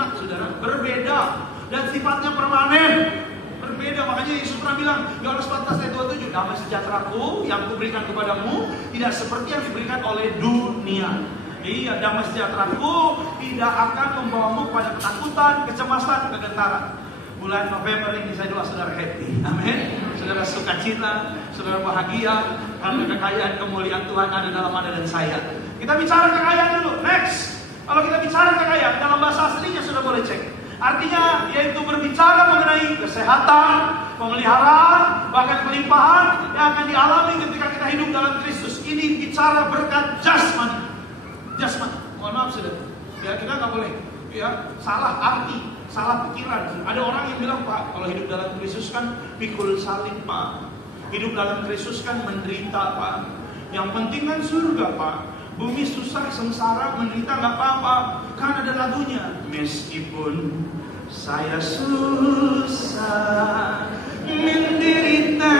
enak, saudara. Berbeda. Dan sifatnya permanen. Berbeda. Makanya Yesus pernah bilang, Yohanes 14 ayat 27, damai sejahteraku yang kuberikan kepadamu tidak seperti yang diberikan oleh dunia. Iya, damai sejahteraku tidak akan membawamu kepada ketakutan, kecemasan, kegentaran. Bulan November ini saya doa saudara happy. Amin. Saudara sukacita, saudara bahagia karena kekayaan kemuliaan Tuhan ada dalam Anda dan saya. Kita bicara kekayaan dulu. Next. Kalau kita bicara kekayaan dalam bahasa aslinya sudah boleh cek. Artinya yaitu berbicara mengenai kesehatan, pemeliharaan, bahkan kelimpahan yang akan dialami ketika kita hidup dalam Kristus. Ini bicara berkat jasmani. Jasmani. Mohon maaf saudara. Ya kita nggak boleh ya salah arti, salah pikiran. Ada orang yang bilang, Pak, kalau hidup dalam Kristus kan pikul salib, Pak. Hidup dalam Kristus kan menderita, Pak. Yang penting kan surga, Pak. Bumi susah, sengsara, menderita nggak apa-apa. Kan ada lagunya. Meskipun saya susah menderita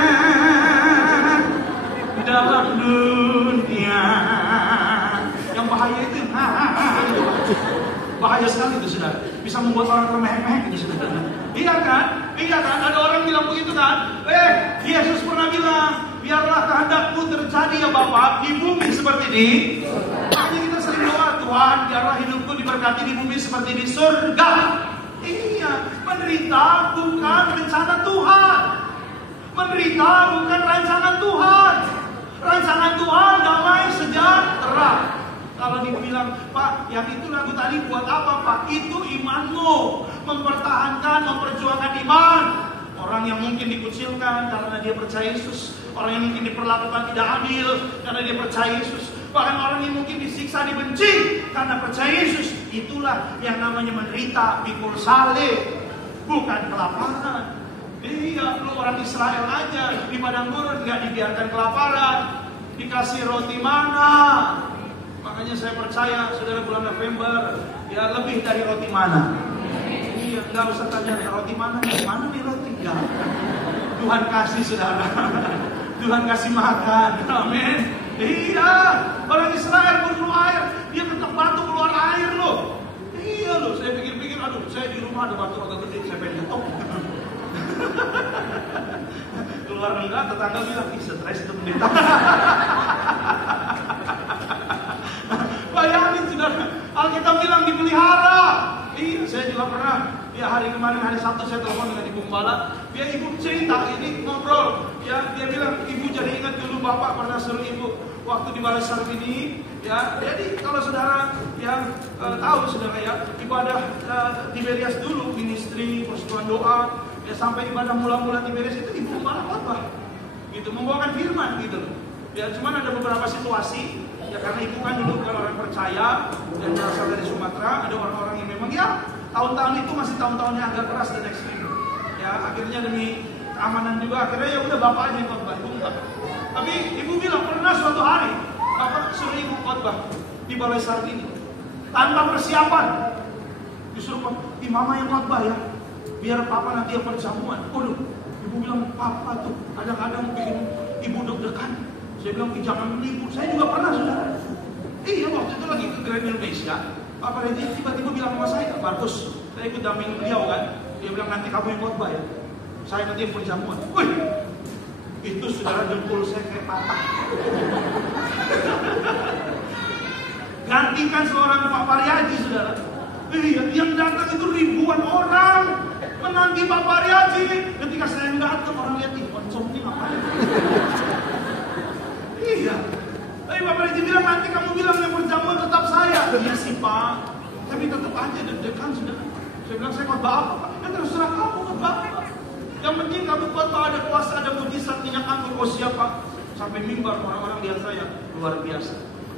dalam dunia. Yang bahaya itu, bahaya sekali itu saudara. Bisa membuat orang termehek-mehek itu saudara. Iya kan? Iya kan? Ada orang bilang begitu kan? Yesus pernah bilang, biarlah kehendakmu terjadi ya Bapa di bumi seperti di. Makanya kita sering doa, Tuhan biarlah hidupku diberkati di bumi seperti di surga. Iya, menderita bukan rencana Tuhan. Menderita bukan rancangan Tuhan. Rancangan Tuhan damai sejahtera. Kalau dibilang, Pak, yang itu lagu tadi buat apa, Pak? Itu imanmu. Mempertahankan, memperjuangkan iman. Orang yang mungkin dikucilkan karena dia percaya Yesus. Orang yang mungkin diperlakukan tidak adil karena dia percaya Yesus. Bahkan orang yang mungkin disiksa, dibenci karena percaya Yesus. Itulah yang namanya menderita, pikul salib. Bukan kelaparan. Iya, lu orang Israel aja di padang gurun gak dibiarkan kelaparan. Dikasih roti mana. Makanya saya percaya saudara bulan November ya lebih dari roti mana. Iya, nggak usah tanya roti mana nih roti enggak. Tuhan kasih saudara. Tuhan kasih makan. Amin. Iya, orang Israel butuh air, dia ketok batu keluar air loh. Iya loh, saya pikir-pikir, aduh, saya di rumah ada batu agak gede, saya pengen ketok. Keluar enggak, tetangga bilang, ih stres itu pendeta. Bayangin saudara, Alkitab bilang dipelihara. Iya, saya juga pernah. Ya hari kemarin hari Sabtu saya telepon dengan Ibu Gembala. Dia ibu cerita, ini ngobrol. Ya dia bilang ibu jadi ingat dulu bapak pernah suruh ibu waktu di Balai Sarif ini. Ya jadi kalau saudara yang tahu saudara ya ibadah Tiberias dulu ministry persekutuan doa. Ya sampai ibadah mula-mula Tiberias itu Ibu Gembala khotbah. Gitu membawakan firman gitu. Ya cuman ada beberapa situasi. Ya karena ibu kan dulu bukan orang percaya dan berasal dari Sumatera, ada orang-orang yang memang ya tahun-tahun itu masih tahun-tahunnya agak keras dan ekstrim. Ya akhirnya demi keamanan juga akhirnya ya udah bapak aja yang khotbah, ibu enggak. Tapi ibu bilang pernah suatu hari bapak suruh ibu khotbah di Balai Sarif ini tanpa persiapan. Disuruh mama yang khotbah ya, biar papa nanti yang perjamuan. Waduh, ibu bilang papa tuh kadang-kadang bikin ibu deg-degan. Saya bilang, jangan menipu. Saya juga pernah, saudara. Iya, waktu itu lagi ke Grand Indonesia. Pak Redi tiba-tiba bilang sama saya, Markus, saya ikut damping beliau kan. Dia bilang, nanti kamu yang khotbah ya. Saya nanti yang perjamuan. Wih, itu saudara dengkul saya kayak patah. Gantikan seorang Pak Pariaji, saudara. Iya, yang datang itu ribuan orang menanti Pak Pariaji. Ketika saya datang, orang lihat, ih, oncom ini ngapain? Iya. Tapi Bapak Regi bilang nanti kamu bilang yang perjamuan tetap saya. Iya sih Pak. Tapi tetap aja deg-degan sudah. Saya bilang saya khotbah apa Pak? Ya terserah kamu khotbah apa. Yang penting kamu khotbah ada kuasa, ada mujizat, minyak anggur. Oh siapa? Sampai mimbar orang-orang lihat saya luar biasa.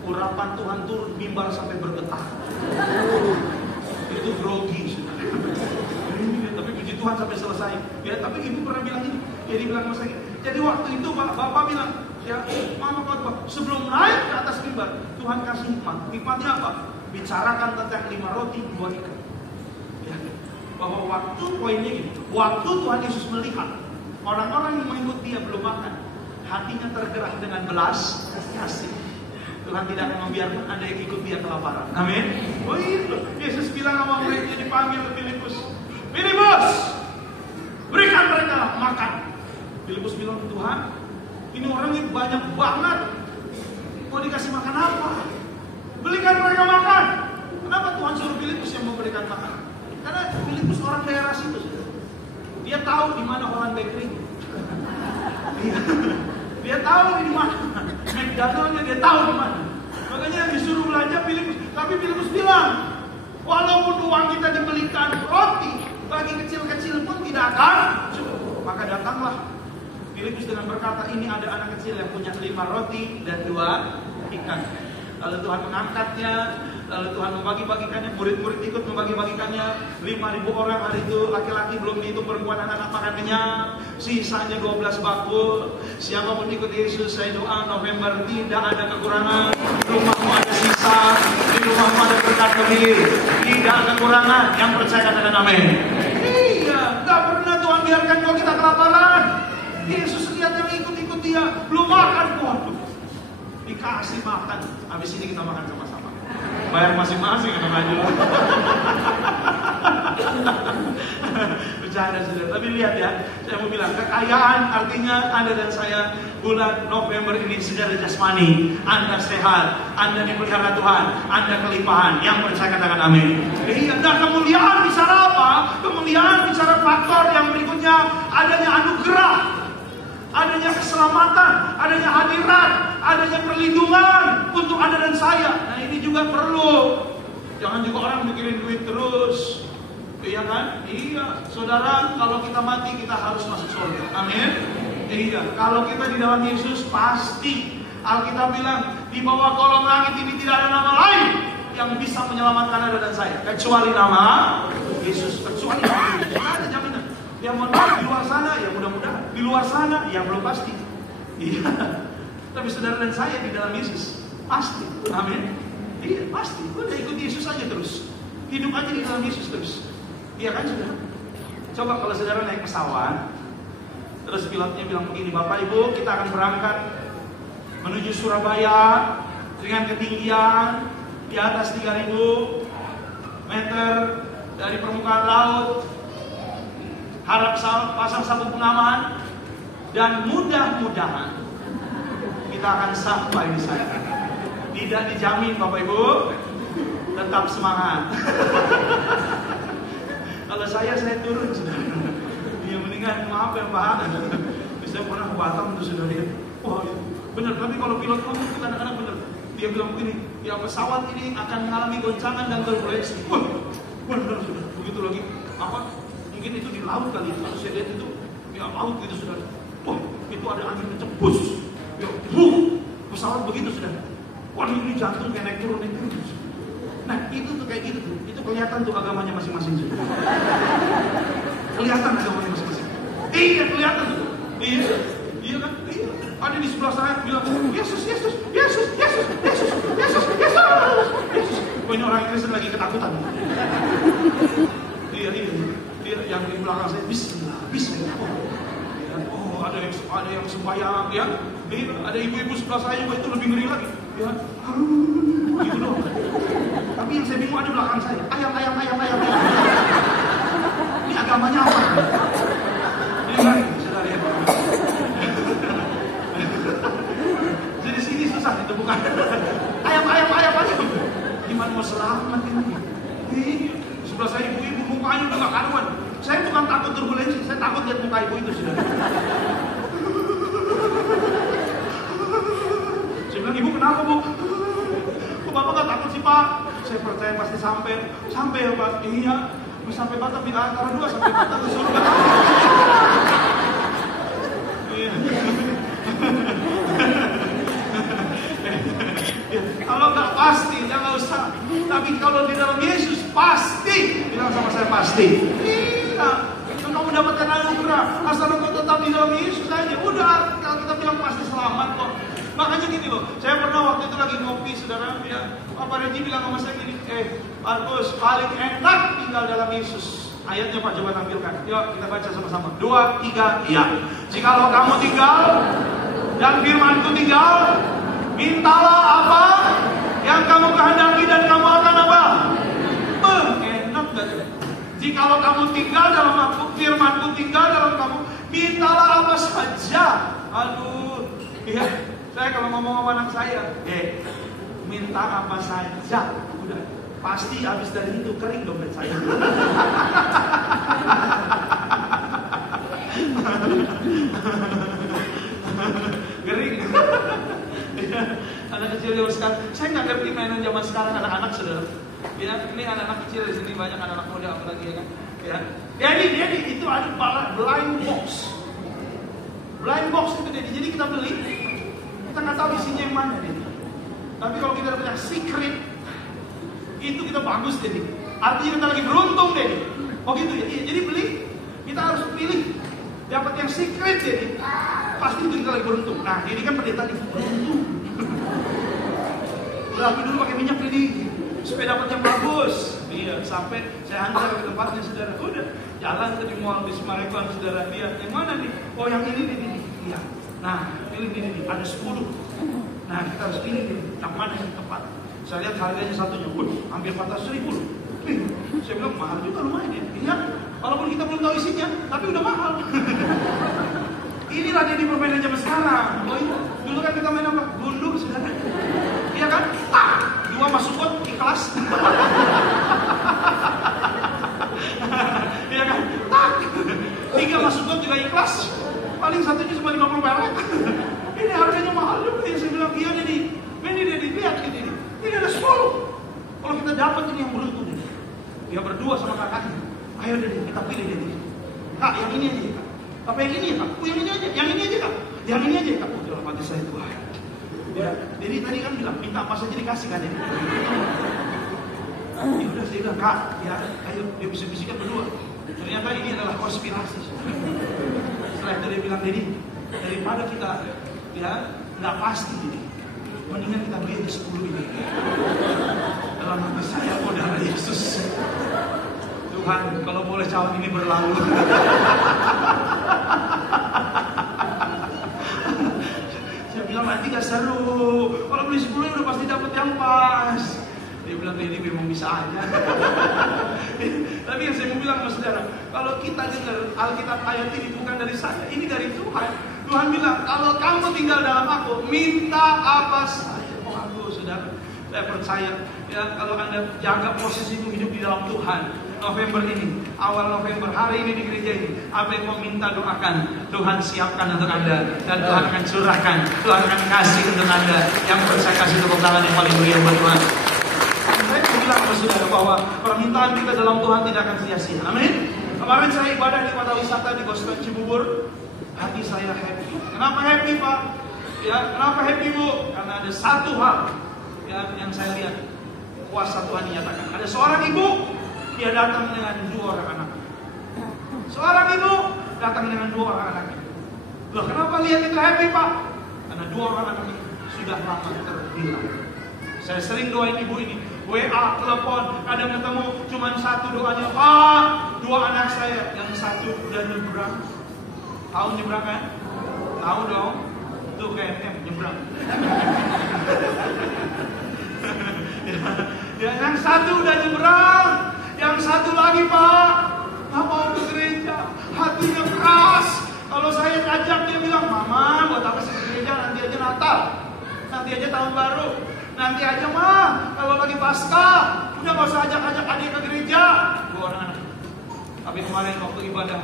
Urapan Tuhan turun mimbar sampai bergetar. Itu grogi sudah. Tapi puji Tuhan sampai selesai. Ya tapi ibu pernah bilang ini. Dia bilang sama saya. Jadi waktu itu bapak bilang. Ya, mama khotbah sebelum naik ke atas mimbar, Tuhan kasih hikmat. Hikmatnya apa? Bicarakan tentang 5 roti 2 ikan. Ya, bahwa waktu poinnya ini, waktu Tuhan Yesus melihat orang-orang yang mengikut Dia belum makan, hatinya tergerak dengan belas kasih. Tuhan tidak akan membiarkan Anda yang ikut Dia kelaparan. Amin. Oh iya, Yesus bilang sama muridnya di dipanggil Filipus. Filipus, berikan mereka makan. Filipus bilang, Tuhan, ini orangnya banyak banget. Mau dikasih makan apa? Belikan mereka makan. Kenapa Tuhan suruh Filipus yang memberikan makan? Karena Filipus orang daerah situ. Dia tahu di mana Holland Bakery. Dia tahu di mana. McDonald's-nya dia tahu di mana. Makanya yang disuruh belanja Filipus. Tapi Filipus bilang, walaupun uang kita dibelikan roti, bagi kecil-kecil pun tidak akan cukup. Maka datanglah Filipus dengan berkata, ini ada anak kecil yang punya 5 roti dan 2 ikan. Lalu Tuhan mengangkatnya, lalu Tuhan membagi-bagikannya, murid-murid ikut membagi-bagikannya. 5.000 orang hari itu, laki-laki belum dihitung, perempuan anak-anak makan kenyang. Sisanya 12 bakul. Siapapun ikut Yesus, saya doa November tidak ada kekurangan. Rumahmu ada sisa, di rumahmu ada berkat lebih. Tidak ada kekurangan, yang percaya katakan amin. Iya, gak pernah Tuhan biarkan kalau kita kelaparan. Yesus lihat yang ikut-ikut dia, belum makan, waduh, dikasih makan. Habis ini kita makan sama-sama. Bayar masing-masing atau maju. Bercanda sudah. Tapi lihat ya, saya mau bilang kekayaan artinya Anda dan saya bulan November ini secara jasmani, Anda sehat, Anda dipelihara Tuhan, Anda kelimpahan. Yang percaya katakan amin. Nah, kemuliaan bicara apa? Kemuliaan bicara faktor yang berikutnya, adanya anugerah, adanya keselamatan, adanya hadirat, adanya perlindungan untuk Anda dan saya. Nah, ini juga perlu. Jangan juga orang mikirin duit terus. Iya kan? Iya. Saudara, kalau kita mati kita harus masuk surga. Amin. Iya. Kalau kita di dalam Yesus pasti. Alkitab bilang, di bawah kolong langit ini tidak ada nama lain yang bisa menyelamatkan Anda dan saya kecuali nama Yesus. Kecuali nama Yesus. Tidak ada jaminan. Ya mohon maaf, di luar sana ya mudah-mudahan. Di luar sana ya belum pasti. Iya. Tapi saudara dan saya di dalam Yesus pasti. Amin. Iya pasti. Udah ikut Yesus aja terus. Hidup aja di dalam Yesus terus. Iya kan saudara? Coba kalau saudara naik pesawat, terus pilotnya bilang begini, Bapak Ibu kita akan berangkat menuju Surabaya dengan ketinggian di atas 3.000 meter dari permukaan laut. Harap pasang sabuk pengaman dan mudah-mudahan kita akan sampai di sana. Tidak dijamin Bapak Ibu, tetap semangat. Kalau saya turun sudah. Dia mendingan maaf ya Pak. Saya pernah ke Batam tuh sudah lihat. Wah benar. Tapi kalau pilot ngomong itu kadang-kadang benar. Dia bilang begini, ya pesawat ini akan mengalami goncangan dan turbulensi. Wah benar sudah. Begitu lagi apa? Mungkin itu di laut kali. Kalau saya lihat itu ya laut gitu sudah. Wah itu ada angin kencang. Bus. Ya pesawat begitu sudah. Wah ini jantung kayak naik turun. Nah itu tuh kayak gitu tuh. Itu kelihatan tuh agamanya masing-masing juga. Kelihatan agamanya masing-masing. Iya kelihatan tuh. Iya. Iya kan? Iya. Ada di sebelah saya bilang Yesus, Yesus, Yesus, Yesus, Yesus, Yesus, Yesus, Yesus. Oh ini orang Kristen lagi ketakutan. Iya. Iya yang di belakang saya Bismillah, Bismillah. Oh ada yang sembahyang ya. Ada ibu-ibu sebelah saya juga itu lebih ngeri lagi. Ya. Gitu loh. Tapi yang saya bingung ada belakang saya. Ayam. Ini agamanya apa? Ini kan, saudara ya. Jadi sini susah ditemukan. Ayam. Gimana mau selamat ini? Sebelah saya ibu-ibu mukanya udah gak karuan. Saya bukan takut turbulensi, saya takut lihat muka ibu itu sudah. Saya bilang, Ibu kenapa Bu? Kok Bapak gak takut sih Pak? Saya percaya pasti sampai ya Pak. Iya, sampai Batam di antara 2 sampai Batam ke surga. Iya. Kalau nggak pasti, jangan usah. Tapi kalau di dalam Yesus pasti. Bilang sama saya pasti. Iya. Engkau mendapatkan anugerah. Asal engkau tetap di dalam Yesus aja. Udah, kalau kita bilang pasti selamat kok. Makanya gini loh, saya pernah waktu itu lagi ngopi, saudara, ya, Pak Reji bilang sama saya gini, Markus, paling enak tinggal dalam Yesus. Ayatnya Pak coba tampilkan. Yuk kita baca sama-sama. 2, 3, iya. Jikalau kamu tinggal dan firmanku tinggal, mintalah apa yang kamu kehendaki dan kamu akan apa? Enak gak? Kalau kamu tinggal dalam aku, firman-Ku tinggal dalam kamu, mintalah apa saja. Aduh, iya. Saya kalau ngomong sama anak saya, minta apa saja, udah pasti habis dari itu kering dompet saya. Kering. Anak kecil zaman sekarang, saya nggak ngerti mainan zaman sekarang anak-anak, saudara. Ya, ini anak-anak kecil di sini banyak anak-anak muda apalagi ya kan. Ya, jadi itu ada blind box. Blind box itu jadi kita beli, kita nggak tahu isinya yang mana dia. Tapi kalau kita punya secret, itu kita bagus jadi. Artinya kita lagi beruntung jadi. Oh gitu ya. Jadi beli, kita harus pilih dapat yang secret jadi. Pasti itu kita lagi beruntung. Nah, ini kan pendeta tadi beruntung. Berarti dulu pakai minyak ini supaya dapat yang bagus. Iya, sampai saya hantar ke tempatnya, saudara. Udah jalan ke di mall di Semarang, saudara. Lihat yang mana nih? Oh, yang ini. Iya. Nah, pilih ini. Ada 10. Nah, kita harus pilih nih, yang mana yang tepat. Saya lihat harganya satunya, hampir 400.000. Saya bilang mahal juga lumayan ya. Iya, walaupun kita belum tahu isinya, tapi udah mahal. Inilah jadi permainan zaman sekarang. Oh iya, dulu kan kita main apa? Gundu, saudara. Iya kan? 2 masuk got, ikhlas. Iya kan? 3 masuk got juga ikhlas. Paling satunya cuma 50 perak. Ini harganya mahal juga ya. Saya bilang, iya jadi. Ini dia dilihat ini. Ini ada 10. Kalau kita dapat ini yang beruntung ini. Dia berdua sama kakaknya. Ayo deh, kita pilih deh. Kak, yang ini aja Kak. Apa yang ini ya Kak? Yang ini aja. Yang ini aja Kak. Yang ini aja Kak. Oh, dalam hati saya Tuhan. Ya, jadi tadi kan bilang minta apa saja dikasih kan ya. Ya udah saya bilang Kak, ya ayo dia bisik-bisikkan berdua. Ternyata ini adalah konspirasi. Setelah itu dia bilang jadi daripada kita ya nggak pasti jadi, mendingan kita beli aja 10 ini. Dalam hati saya, oh darah Yesus. Tuhan, kalau boleh cawan ini berlalu. Saya bilang nanti gak seru. Kalau beli 10 udah pasti dapat yang pas. Dia bilang ini memang bisa aja. Tapi yang saya mau bilang sama saudara, kalau kita dengar Alkitab ayat ini bukan dari saya, ini dari Tuhan. Tuhan bilang, kalau kamu tinggal dalam aku, minta apa saja. Oh aku, saudara, saya percaya ya kalau Anda jaga posisimu hidup di dalam Tuhan. November ini, awal November, hari ini di gereja ini, apa yang mau minta doakan, Tuhan siapkan untuk Anda. Dan Tuhan akan curahkan, Tuhan akan kasih untuk Anda. Yang percaya kasih tepuk tangan yang paling mulia buat Tuhan. Saya bilang sama saudara bahwa permintaan kita dalam Tuhan tidak akan sia-sia. Amin. Kemarin saya ibadah di kota wisata di Gospel Cibubur. Hati saya happy. Kenapa happy Pak? Ya, kenapa happy Bu? Karena ada satu hal ya, yang saya lihat kuasa Tuhan dinyatakan. Ada seorang ibu, dia datang dengan 2 orang anaknya. Seorang ibu datang dengan 2 orang anaknya. Loh, kenapa lihat itu happy Pak? Karena 2 orang anaknya sudah lama terhilang. Saya sering doain ibu ini, WA, telepon, kadang ketemu cuma 1 doanya, Pak, 2 anak saya, yang 1 udah nyebrang. Tahu nyebrang kan? Tahu dong. Tuh KNM nyebrang. Ya, yang 1 udah nyebrang, yang 1 lagi Pak, nggak mau ke gereja, hatinya keras. Kalau saya ajak dia bilang, Mama, buat apa sih ke gereja? Nanti aja Natal, nanti aja tahun baru, nanti aja mah kalau lagi Paskah, udah nggak usah ajak-ajak adik ke gereja. 2 orang anak. Tapi kemarin waktu ibadah,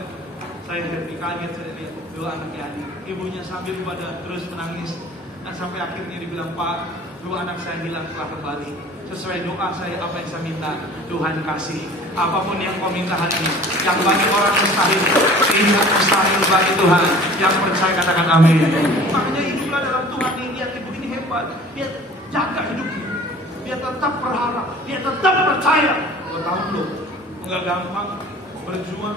saya happy, kaget saya lihat 2 anaknya hadir. Ibunya sambil ibadah terus menangis. Dan sampai akhirnya dibilang, Pak, 2 anak saya hilang telah kembali. Sesuai doa saya, apa yang saya minta, Tuhan kasih. Apapun yang kau minta hari ini, yang bagi orang mustahil, tidak mustahil bagi Tuhan. Yang percaya katakan amin. Makanya hiduplah dalam Tuhan ini. Lihat ibu ini hebat. Dia jaga hidupnya. Dia tetap berharap. Dia tetap percaya. 2 tahun loh, enggak gampang berjuang.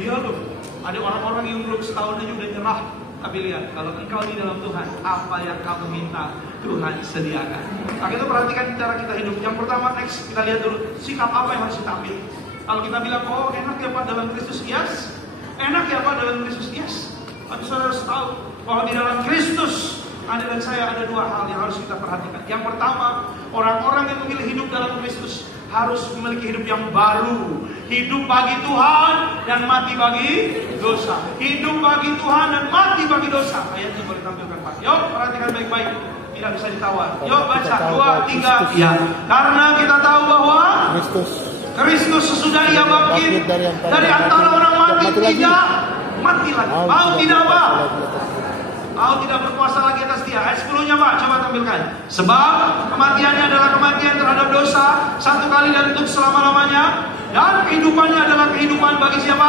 Iya loh. Ada orang-orang yang belum setahun aja udah nyerah. Tapi lihat, kalau engkau di dalam Tuhan, apa yang kamu minta, Tuhan sediakan. Nah, kita perhatikan cara kita hidup. Yang pertama, next, kita lihat dulu, sikap apa yang harus kita ambil. Kalau kita bilang, oh enak ya Pak dalam Kristus, yes. Enak ya Pak dalam Kristus, yes. Tapi saudara harus tahu, bahwa di dalam Kristus, Anda dan saya ada 2 hal yang harus kita perhatikan. Yang pertama, orang-orang yang memilih hidup dalam Kristus, harus memiliki hidup yang baru. Hidup bagi Tuhan dan mati bagi dosa. Hidup bagi Tuhan dan mati bagi dosa. Ayatnya boleh tampilkan Pak. Yuk perhatikan baik-baik. Tidak bisa ditawar. Yuk baca 2, 3. Ya. Karena kita tahu bahwa Kristus sesudah ia bangkit dari antara orang mati tidak mati lagi. Mau tidak apa? Mau tidak berkuasa lagi atas dia. Ayat 10-nya Pak, coba tampilkan. Sebab kematiannya adalah kematian terhadap dosa, satu kali dan untuk selama-lamanya. Dan kehidupannya adalah kehidupan bagi siapa?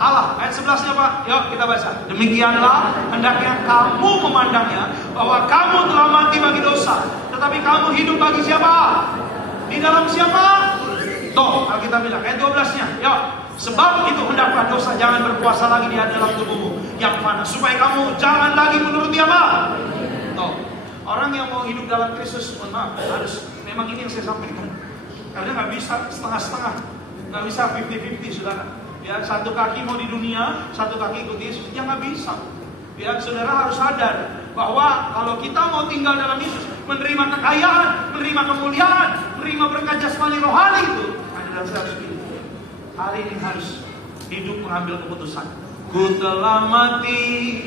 Allah. Ayat 11-nya Pak, yuk kita baca. Demikianlah hendaknya kamu memandangnya, bahwa kamu telah mati bagi dosa, tetapi kamu hidup bagi siapa? Di dalam siapa? Tuh, Alkitab bilang. Ayat 12-nya, yuk. Sebab itu hendaklah dosa jangan berkuasa lagi di dalam tubuhmu yang fana, supaya kamu jangan lagi menuruti apa? Tuh, orang yang mau hidup dalam Kristus, mohon maaf, harus memang ini yang saya sampaikan. Karena nggak bisa setengah-setengah, nggak bisa 50-50, saudara. Ya, satu kaki mau di dunia, satu kaki ikut Yesus, ya nggak bisa. Ya, saudara harus sadar bahwa kalau kita mau tinggal dalam Yesus, menerima kekayaan, menerima kemuliaan, menerima berkat jasmani rohani itu, adalah saya harus pilih. Hari ini harus hidup mengambil keputusan. Ku telah mati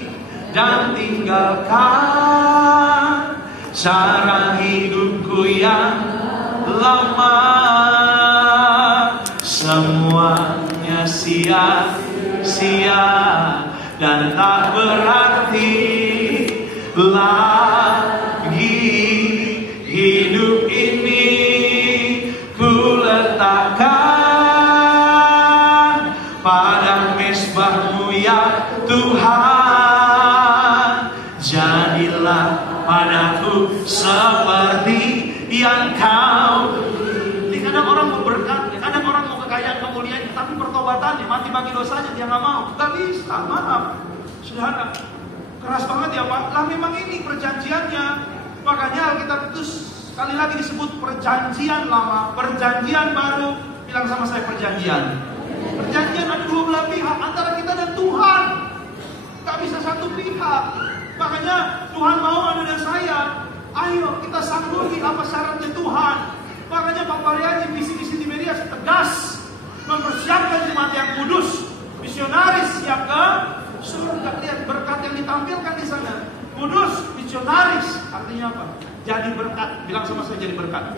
dan tinggalkan cara hidupku yang lama. Semuanya sia-sia dan tak berarti lagi. Hidup ini ku letakkan pada mesbah-Mu ya Tuhan. Jadilah padaku seperti yang Kau. Kadang orang mau berkat, kadang orang mau kekayaan kemuliaan, tapi pertobatannya mati bagi dosanya dia nggak mau. Gak bisa, maaf, saudara. Keras banget ya Pak. Lah memang ini perjanjiannya. Makanya Alkitab itu sekali lagi disebut perjanjian lama, perjanjian baru. Bilang sama saya perjanjian. Perjanjian ada dua belah pihak antara kita dan Tuhan. Gak bisa satu pihak. Makanya Tuhan mau Anda dan saya, ayo kita sanggupi apa syaratnya Tuhan. Makanya Pak Pariaji visi-visi Tiberias tegas mempersiapkan jemaat yang kudus, misionaris siap ke surga. Lihat berkat yang ditampilkan di sana. Kudus, misionaris, artinya apa? Jadi berkat. Bilang sama saya, jadi berkat.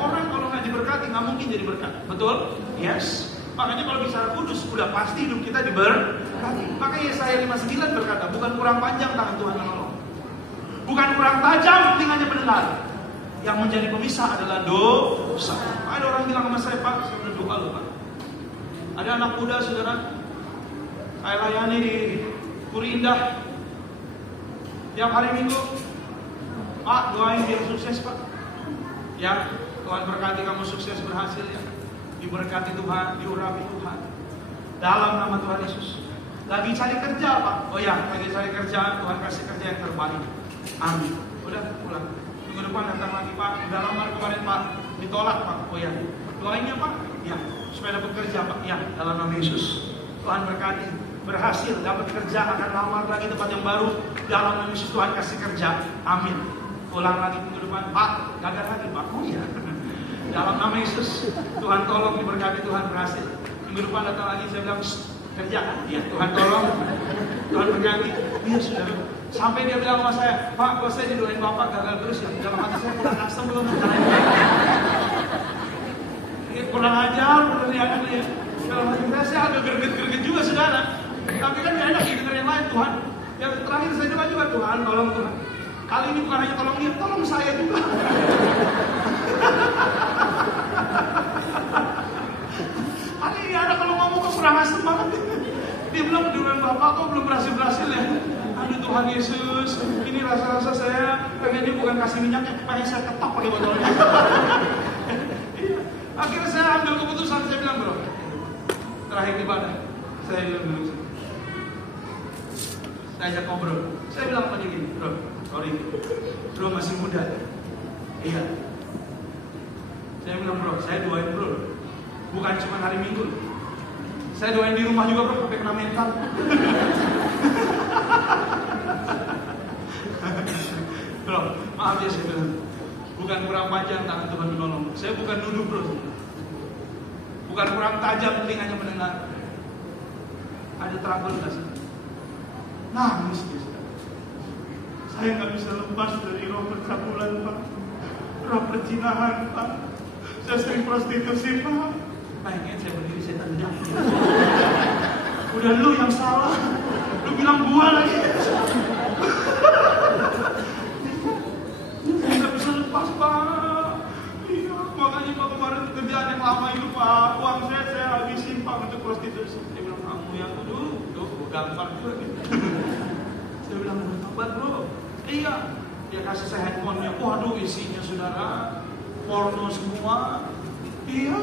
Orang kalau nggak diberkati nggak mungkin jadi berkat. Betul? Yes. Makanya kalau bicara kudus, udah pasti hidup kita diberkati. Makanya Yesaya 59 berkata, bukan kurang panjang tangan Tuhan menolong, bukan kurang tajam telinganya pendengar. Yang menjadi pemisah adalah dosa. Ada orang bilang sama saya, Pak, saya berdoa loh Pak. Ada anak muda saudara, saya layani di Puri Indah. Tiap hari Minggu, Pak doain biar sukses Pak. Ya, Tuhan berkati kamu sukses berhasil ya. Diberkati Tuhan, diurapi Tuhan. Dalam nama Tuhan Yesus. Lagi cari kerja Pak. Oh ya, lagi cari kerja, Tuhan kasih kerja yang terbaik. Amin. Udah pulang. Minggu depan datang lagi Pak. Udah lama kemarin Pak, ditolak Pak. Oh ya, doainnya Pak. Ya, supaya dapat kerja Pak. Ya, dalam nama Yesus. Tuhan berkati, berhasil dapat kerja, akan lamar lagi tempat yang baru. Dalam nama Yesus Tuhan kasih kerja. Amin. Pulang lagi minggu depan Pak, gagal lagi Pak. Oh ya. Dalam nama Yesus, Tuhan tolong diberkati, Tuhan berhasil. Minggu depan datang lagi, saya bilang, kerja kan? Ya, Tuhan tolong, Tuhan berkati. Iya sudah. Sampai dia bilang sama saya, Pak, kok saya didoain Bapak gagal terus ya? Dalam hati saya kurang asem belum. Kurang ajar, kurang niatan ya. Dalam hati saya agak gerget-gerget juga saudara. Tapi kan gak enak denger yang lain Tuhan. Yang terakhir saya coba juga Tuhan, tolong Tuhan. Kali ini bukan hanya tolong dia, tolong saya juga. Hari ini anak kalau ngomong kok kurang asem banget. Dia bilang, dengan Bapak kok belum berhasil ya. Aduh Tuhan Yesus, ini rasa-rasa saya pengen dia bukan kasih minyaknya, pengen saya ketok pakai botolnya. Akhirnya saya ambil keputusan, saya bilang bro, terakhir di mana? Saya bilang dulu, saya ajak ngobrol. Saya bilang sama dia gini, bro, sorry, bro masih muda. Iya. Saya bilang bro, saya doain bro, bukan cuma hari Minggu. Saya doain di rumah juga bro, sampai kena mental. Bro, maaf ya saya bilang, bukan kurang panjang tangan Tuhan menolong. Saya bukan nuduh bro, Bukan kurang tajam telinganya mendengar. Ada trouble nggak sih? Nangis dia. Saya nggak bisa lepas dari roh percabulan, Pak. Roh perzinahan, Pak. Saya sering prostitusi, Pak. Pengen saya berdiri, saya tendang. Udah lu yang salah. Lu bilang gua lagi. Saya nggak bisa lepas, Pak. Iya, makanya Pak kemarin kerjaan yang lama itu, Pak. Uang saya habisin, Pak, untuk prostitusi. Dia bilang, kamu yang tuh gua gampar juga gitu. Saya bilang, tobat bro. Iya. Dia kasih saya handphonenya. Waduh, isinya saudara porno semua. Iya.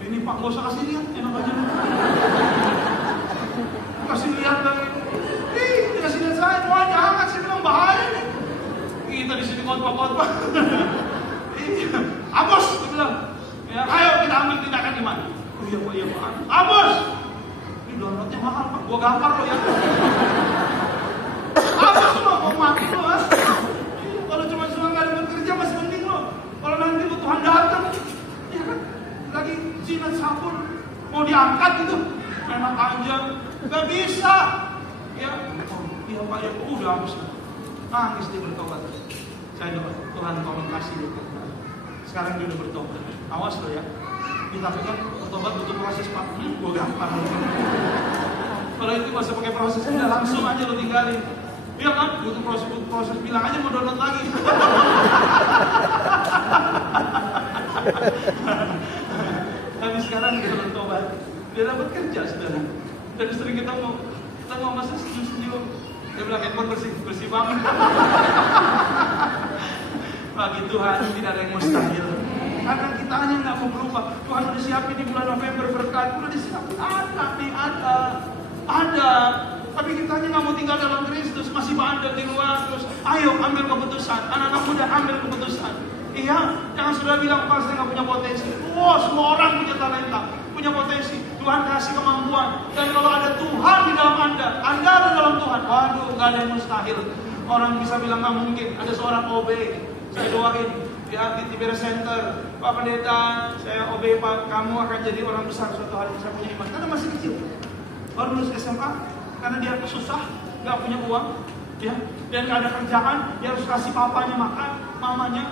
Ini Pak, gak usah kasih lihat, enak aja. Kasih lihat lagi. Dikasih lihat saya, wah jangan, saya bilang bahaya nih. Kita di sini kontol-kontol. Iya. Abos, dia bilang. Ya, ayo kita ambil tindakan di mana? Oh iya Pak, iya Pak. Abos. Ini downloadnya mahal Pak, gua gampar lo ya. Abos lo, mau mati lo kan? Kalau cuma gak ada bekerja masih mending lo. Kalau nanti lo Tuhan datang, ya kan? Lagi jinak sabun mau diangkat gitu, enak aja, nggak bisa. Ya, iya Pak ya, udah habis. Nangis dia bertobat. Saya doa, Tuhan tolong kasih dia. Sekarang dia udah bertobat. Awas lo ya. Kita pikir bertobat butuh proses Pak. Gue gampang. Kalau itu nggak usah pakai proses, udah langsung aja lo tinggalin. Iya kan? Butuh proses, bilang aja mau download lagi. Tapi sekarang dia bertobat, dia dapat kerja saudara. Dan sering kita mau masa senyum-senyum. Dia bilang handphone bersih banget. Bagi Tuhan tidak ada yang mustahil. Karena kita hanya nggak mau berubah. Tuhan udah siapin di bulan November berkat, udah disiapin ada. Tapi kita hanya nggak mau tinggal dalam Kristus, masih bandel di luar terus. Ayo ambil keputusan, anak-anak muda ambil keputusan. Iya, jangan sudah bilang pas saya nggak punya potensi. Wow, semua orang punya talenta, punya potensi. Tuhan kasih kemampuan. Dan kalau ada Tuhan di dalam Anda ada dalam Tuhan. Waduh, nggak ada yang mustahil. Orang bisa bilang nggak mungkin. Ada seorang OB, saya doain di Tibera Center. Pak Pendeta, saya OB Pak, kamu akan jadi orang besar suatu hari. Saya punya iman. Karena masih kecil, baru lulus SMA. Karena dia susah, nggak punya uang. Ya, dan gak ada kerjaan, dia harus kasih papanya makan,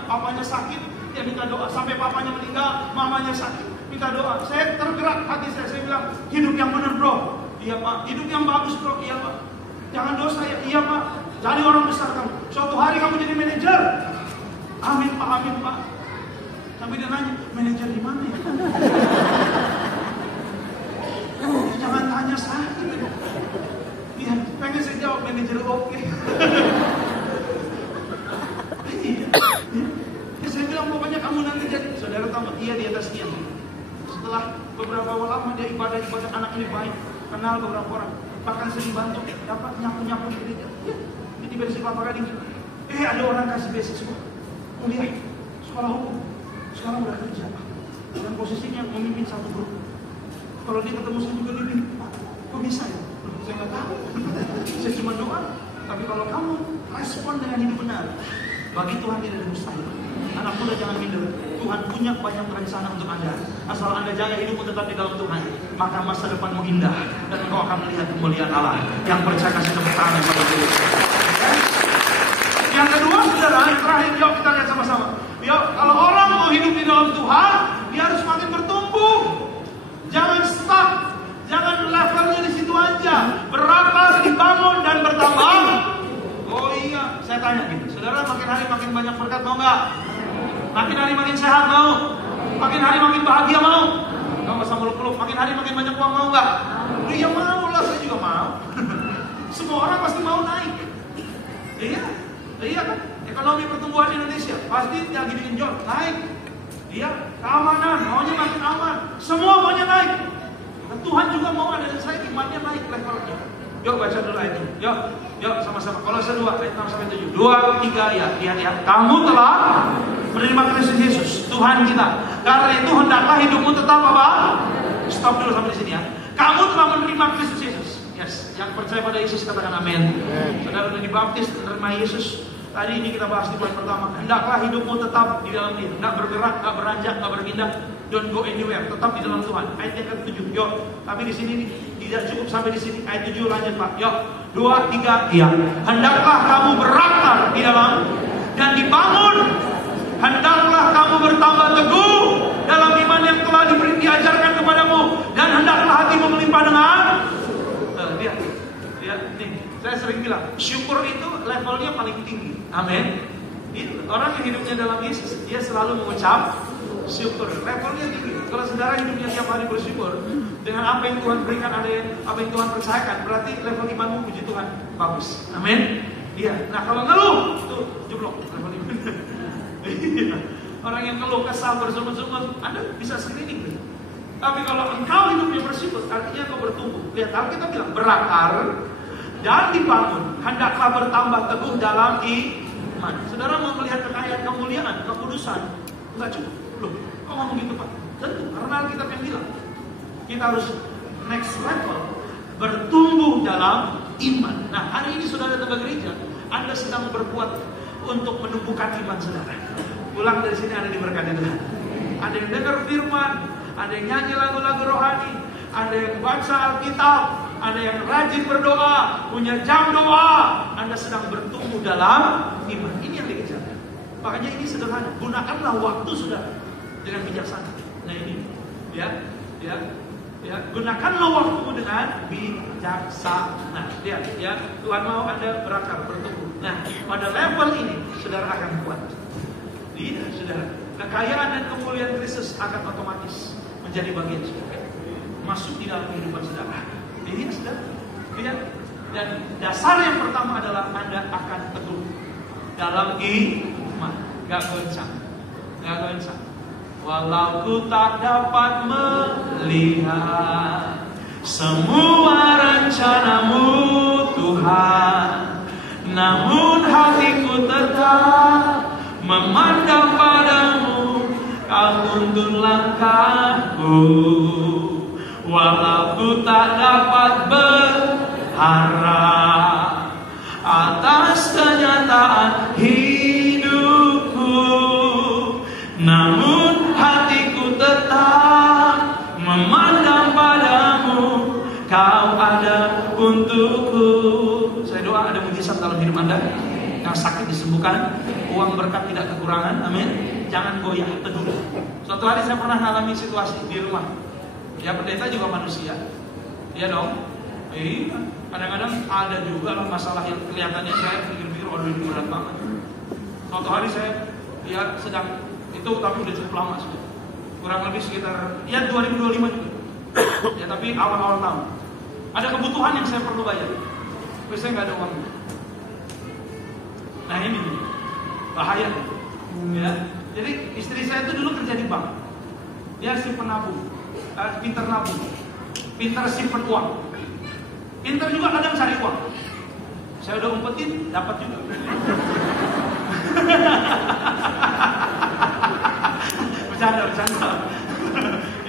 papanya sakit, dia minta doa, sampai papanya meninggal, mamanya sakit, minta doa. Saya tergerak hati saya bilang, hidup yang benar bro, iya Pak, hidup yang bagus bro, iya Pak, jangan dosa ya, iya Pak, jadi orang besar kamu, suatu hari kamu jadi manajer, amin Pak, sampai dia nanya, manajer di mana ya? Jangan tanya saya. Iya, pengen saya jawab manajer oke. Iya. Saya bilang pokoknya kamu nanti jadi saudara tahu, iya di atas dia. Setelah beberapa lama dia ibadah anak ini baik, kenal beberapa orang, bahkan sering bantu, dapat nyapu di gereja. Ya, di bersih Kelapa Gading. Ada orang kasih beasiswa, kuliah, sekolah hukum, sekarang udah kerja, dan posisinya memimpin satu grup. Kalau dia ketemu saya juga dia bilang, Pak, kok bisa ya? Saya nggak tahu, saya cuma doa. Tapi kalau kamu respon dengan hidup benar, bagi Tuhan tidak ada mustahil. Anak muda jangan minder. Tuhan punya banyak rencana untuk Anda. Asal Anda jaga hidupmu tetap di dalam Tuhan, maka masa depanmu indah dan engkau akan melihat kemuliaan Allah. Yang percaya kasih tepuk tangan kepada Tuhan. Yang kedua, saudara, yang terakhir, yuk kita lihat sama-sama. Yuk, kalau orang mau hidup di dalam Tuhan, dia harus makin bertumbuh. Jangan stuck. Jangan levelnya di situ aja. Berakar, dibangun dan bertambah. Oh iya, saya tanya gitu. Saudara makin hari makin banyak berkat mau nggak? Makin hari makin sehat mau? Makin hari makin bahagia mau? Nggak usah muluk-muluk. Makin hari makin banyak uang mau nggak? Iya mau lah, saya juga mau. Semua orang pasti mau naik. Iya kan? Ekonomi pertumbuhan Indonesia pasti lagi digenjot naik. Iya, keamanan maunya makin aman. Semua maunya naik. Tuhan juga mau ada saya imannya naik levelnya. Yuk baca dulu ayat ini. Yuk sama-sama. Kolose 2 ayat 6 sampai 7. 2, 3 ya. Lihat ya. Kamu telah menerima Kristus Yesus, Tuhan kita. Karena itu hendaklah hidupmu tetap apa? Stop dulu sampai di sini ya. Kamu telah menerima Kristus Yesus. Yes. Yang percaya pada Yesus katakan amin. Saudara sudah dibaptis, menerima Yesus. Tadi ini kita bahas di poin pertama. Hendaklah hidupmu tetap di dalam Dia. Enggak bergerak, enggak beranjak, enggak berpindah. Don't go anywhere, tetap di dalam Tuhan. Ayat yang ke-7. Yuk, tapi di sini tidak cukup sampai di sini. Ayat 7 lanjut Pak. Yuk, 2, 3, iya. Hendaklah kamu berakar di dalam dan dibangun. Hendaklah kamu bertambah teguh dalam iman yang telah diajarkan kepadamu, dan hendaklah hatimu melimpah dengan. Lihat, nih, saya sering bilang, syukur itu levelnya paling tinggi. Amin. Orang yang hidupnya dalam Yesus, dia selalu mengucap syukur. Levelnya tinggi. Kalau saudara hidupnya tiap hari bersyukur dengan apa yang Tuhan berikan, apa yang Tuhan percayakan, berarti level imanmu, puji Tuhan, bagus. Amin. Iya. Nah, kalau ngeluh, itu jeblok level iman. Orang yang ngeluh, kesal, bersungut-sungut, Anda bisa screening. Tapi kalau engkau hidupnya bersyukur, artinya engkau bertumbuh. Lihat, Alkitab bilang berakar dan dibangun, hendaklah bertambah teguh dalam iman. Saudara mau melihat kekayaan, kemuliaan, kekudusan, enggak cukup. Loh, kok ngomong gitu Pak? Tentu, karena Alkitab yang bilang kita harus next level, bertumbuh dalam iman. Nah, hari ini saudara datang ke gereja, Anda sedang berbuat untuk menumbuhkan iman saudara. Pulang dari sini Anda diberkati Tuhan. Ada yang dengar firman, ada yang nyanyi lagu-lagu rohani, ada yang baca Alkitab, ada yang rajin berdoa, punya jam doa. Anda sedang bertumbuh dalam iman. Ini yang dikejar. Makanya ini sederhana. Gunakanlah waktu saudara dengan bijaksana. Nah ini, ya. Gunakanlah waktumu dengan bijaksana. Lihat, ya. Tuhan mau Anda berakar, bertumbuh. Nah, pada level ini, saudara akan kuat. Tidak, saudara. Kekayaan dan kemuliaan Kristus akan otomatis menjadi bagian saudara. Masuk di dalam kehidupan saudara. Ini saudara. Lihat. Dan dasar yang pertama adalah Anda akan teguh dalam iman. Gak goncang. Walau ku tak dapat melihat semua rencanamu Tuhan, namun hatiku tetap memandang padamu. Kau tuntun langkahku, walau ku tak dapat berharap atas kenyataan hidupku, namun hatiku tetap memandang padamu. Kau ada untukku. Saya doa ada mujizat dalam hidup Anda. Yang sakit disembuhkan, uang berkat tidak kekurangan. Amin. Jangan goyah, teduh. Suatu hari saya pernah mengalami situasi di rumah. Ya, pendeta juga manusia. Iya dong. Kadang-kadang ada juga loh masalah yang kelihatannya saya pikir-pikir, waduh ini berat banget. Suatu hari saya sedang itu, tapi udah cukup lama sudah. Kurang lebih sekitar 2025 juga. Ya, tapi awal-awal tahun. Ada kebutuhan yang saya perlu bayar. Tapi saya nggak ada uang. Nah ini bahaya. Ya. Jadi istri saya itu dulu kerja di bank. Dia simpen nabung, pintar nabung, pintar simpen uang, pintar juga kadang cari uang. Saya udah umpetin, dapat juga. Bercanda.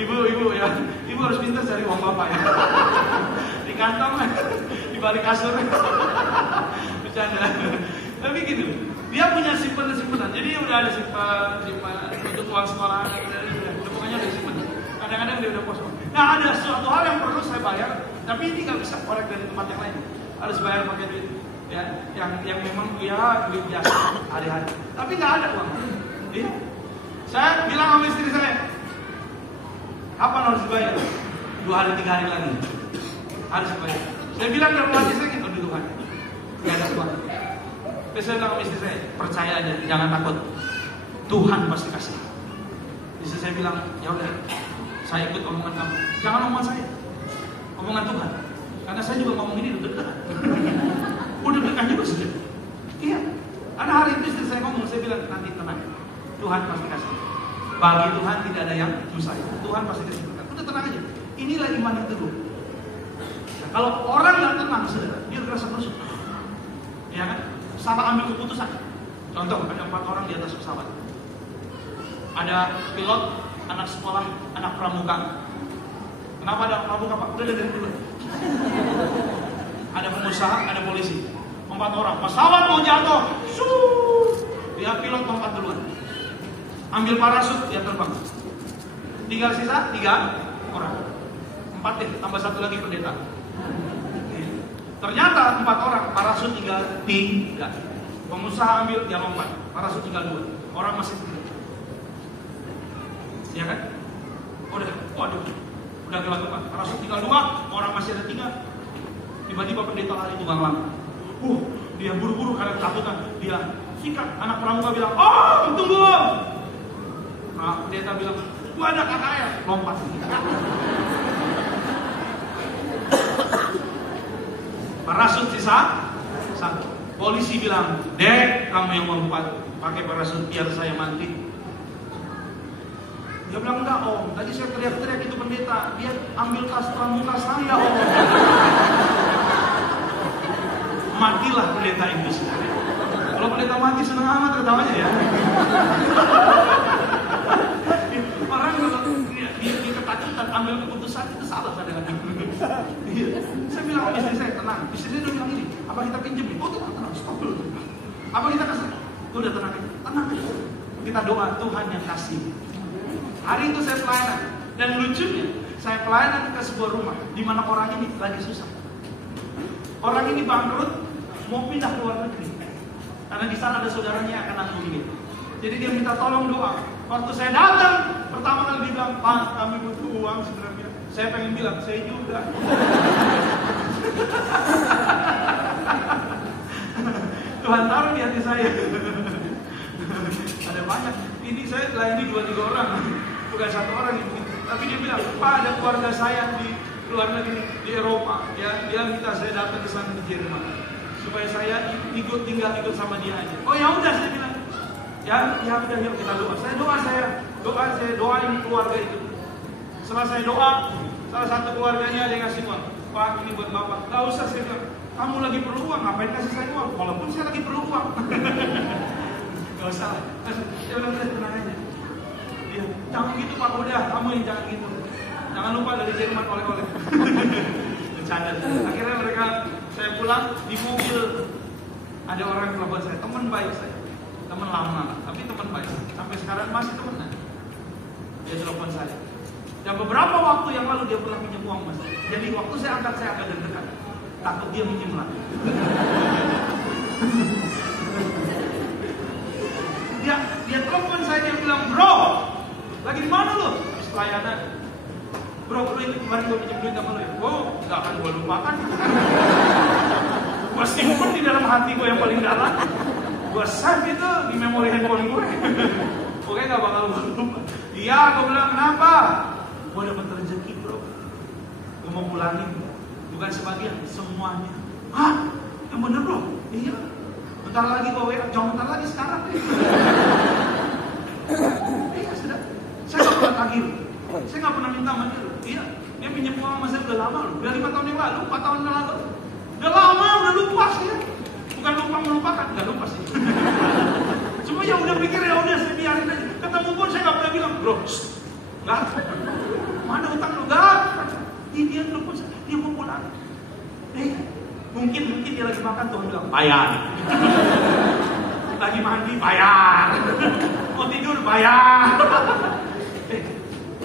Ibu ya, ibu harus pintar cari uang bapak ya. Di kantong, di balik kasur. Bercanda. Tapi gitu, dia punya simpenan. Jadi udah ada simpan untuk uang sekolah, udah pokoknya udah simpen. Kadang-kadang dia udah kosong. Nah, ada suatu hal yang perlu saya bayar, tapi ini nggak bisa korek dari tempat yang lain. Harus bayar pakai duit, ya, yang memang duit biasa hari-hari. Tapi nggak ada uang. Iya. Saya bilang sama istri saya, kapan harus dibayar? 2 hari 3 hari lagi harus dibayar. Saya bilang dalam hati saya gitu, Tuhan, nggak ada uang. Tapi saya bilang sama istri saya, percaya aja, jangan takut, Tuhan pasti kasih. Istri saya bilang, ya udah, saya ikut omongan kamu. Jangan omongan saya, omongan Tuhan. Karena saya juga ngomong ini deg-degan. Udah deg-degan juga sudah. Iya. Karena hari itu istri saya ngomong, saya bilang nanti tenang, Tuhan pasti kasih. Bagi Tuhan tidak ada yang mustahil. Tuhan pasti kasih berkat. Udah tenang aja. Inilah iman yang teguh. Nah, kalau orang yang tenang, saudara, dia terasa masuk. Ya kan? Salah ambil keputusan. Contoh, ada 4 orang di atas pesawat. Ada pilot, anak sekolah, anak pramuka. Kenapa ada pramuka, Pak? Udah dari dulu. Ada pengusaha, ada polisi. 4 orang. Pesawat mau jatuh. Dia pilot lompat duluan. Ambil parasut, dia terbang. Tinggal sisa 3 orang. 4 deh, tambah 1 lagi pendeta. Ternyata 4 orang, parasut tinggal 3. Pengusaha ambil yang 4, parasut tinggal 2. Orang masih 3. Ya kan? Waduh, udah dilakukan. Parasut tinggal 2, orang masih ada 3. Tiba-tiba pendeta lari tunggang langgang. Dia buru-buru karena ketakutan. Dia sikat. Anak pramuka bilang, "Oh, tunggu." Nah, pendeta bilang, "Gua ada KKR." Lompat. Parasut sisa 1. Polisi bilang, "Dek, kamu yang lompat pakai parasut biar saya mati." Dia bilang, "Enggak om, tadi saya teriak-teriak itu pendeta, dia ambil tas pramuka saya om." Matilah pendeta itu. Kalau pendeta mati senang amat ketawanya ya. Orang kalau dia ketakutan ambil keputusan itu salah kadang-kadang. Saya bilang sama istri saya, tenang. Istri saya udah bilang ini, apa kita pinjemin? Oh tenang, stop dulu. Apa kita kasih? Udah tenang aja. Kita doa Tuhan yang kasih. Hari itu saya pelayanan, dan lucunya saya pelayanan ke sebuah rumah di mana orang ini lagi susah. Orang ini bangkrut, mau pindah ke luar negeri karena di sana ada saudaranya yang akan nanggung dia. Jadi dia minta tolong doa. Waktu saya datang, pertama kali dia bilang, "Pak, kami butuh uang sebenarnya." Saya pengen bilang, "Saya juga." Tuhan taruh di hati saya. Ada banyak. Ini saya layani 2-3 orang, bukan 1 orang ini. Tapi dia bilang, "Pak, ada keluarga saya di luar negeri, di Eropa. Ya, dia minta saya datang ke sana di Jerman supaya saya ikut sama dia aja." Oh ya udah, saya bilang, ya udah, yuk kita doa. Saya doain keluarga itu. Setelah saya doa, salah satu keluarganya ada yang ngasih uang. "Pak, ini buat bapak." "Gak usah," saya bilang. "Kamu lagi perlu uang, ngapain kasih saya uang? Walaupun saya lagi perlu uang." Gak usah lah. Dia bilang, "Udah, tenang aja." Dia, "Jangan gitu Pak, udah, kamu yang jangan gitu. Jangan lupa dari Jerman oleh-oleh." Bercanda. Akhirnya saya pulang di mobil. Ada orang yang telepon saya, teman baik saya. Teman lama, tapi teman baik. Sampai sekarang masih temenan. Dia telepon saya. Dan beberapa waktu yang lalu dia pernah pinjam uang mas. Jadi waktu saya angkat, saya agak deg-degan. Takut dia minjem lagi. Dia telepon saya, dia bilang, "Bro, lagi di mana lo?" "Habis pelayanan." "Bro, ini kemarin gue pinjam duit sama lo ya?" "Oh, gak akan gue lupakan." Gue simpen di dalam hati gue yang paling dalam. Gue save itu di memori handphone gue. Pokoknya gak bakal gue lupa. "Iya," gue bilang, "kenapa?" "Gue dapat rezeki bro, gue mau pulangin. Bukan sebagian, semuanya." "Hah? Yang bener bro?" "Iya. Bentar lagi gue WA, jangan bentar lagi, sekarang deh." Iya sudah. Saya gak pernah tagih. Saya gak pernah minta sama dia. Iya, dia pinjam uang sama saya udah lama loh. Udah 5 tahun yang lalu, 4 tahun yang lalu. Udah lama, udah lupa sih. Bukan lupa melupakan, gak lupa sih. Cuma ya udah pikir, ya udah saya biarin aja. Ketemu pun saya gak pernah bilang, "Bro, gak, mana utang lu?" Gak. Dia telepon saya, dia mau pulang. Mungkin dia lagi makan, Tuhan bilang, "Bayar." Lagi mandi, bayar. Mau tidur, bayar.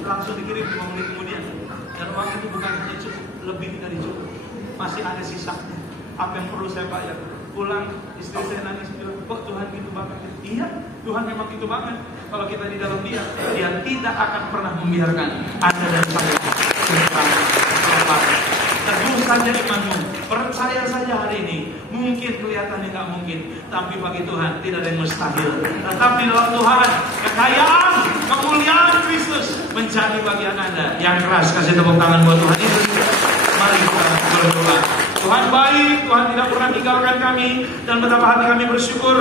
Langsung dikirim 5 menit kemudian. Dan uang itu bukan hanya cukup, lebih dari cukup. Masih ada sisanya. Apa yang perlu saya bayar? Pulang, istri saya nangis bilang, "Kok Tuhan gitu banget?" Iya, Tuhan memang gitu banget. Kalau kita di dalam Dia tidak akan pernah membiarkan Anda dan saya terlepas. Teguh saja imanmu, percaya saja hari ini. Mungkin kelihatannya nggak mungkin, tapi bagi Tuhan tidak ada yang mustahil. Tetap di dalam Tuhan, kekayaan, kemuliaan Kristus menjadi bagian Anda. Yang keras kasih tepuk tangan buat Tuhan itu. Mari kita berdoa. Tuhan baik, Tuhan tidak pernah tinggalkan kami, dan betapa hati kami bersyukur.